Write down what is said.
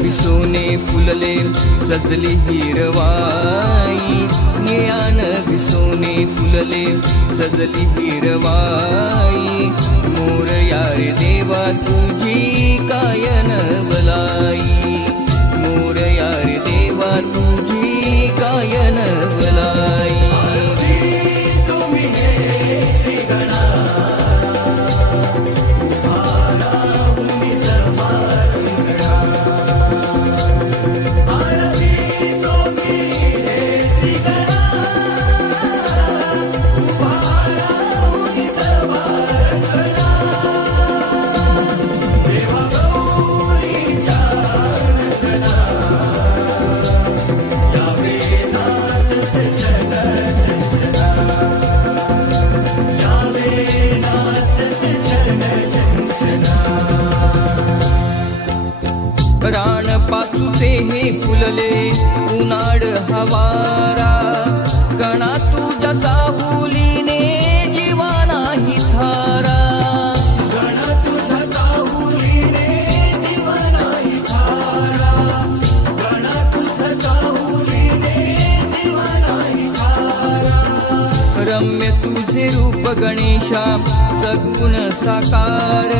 भिसोने फुलले सजली हिरवाई, निळ्यान भिसोने फुलले सजली हिरवाई। मोरया रे देवा तुझी कायन बलाई, मोरया रे देवा तुझी कायन बलाई। रान पाचूचे हे फुलले उन्हाळ हवारा, कणा तुझ्या चाहुलीने जीवा नाही थारा, कणा तुझ्या चाहुलीने जीवा नाही थारा, कणा तुझ्या चाहुलीने जीवा नाही थारा। रम्य तुझे रूप गणेशा सगुण साकार,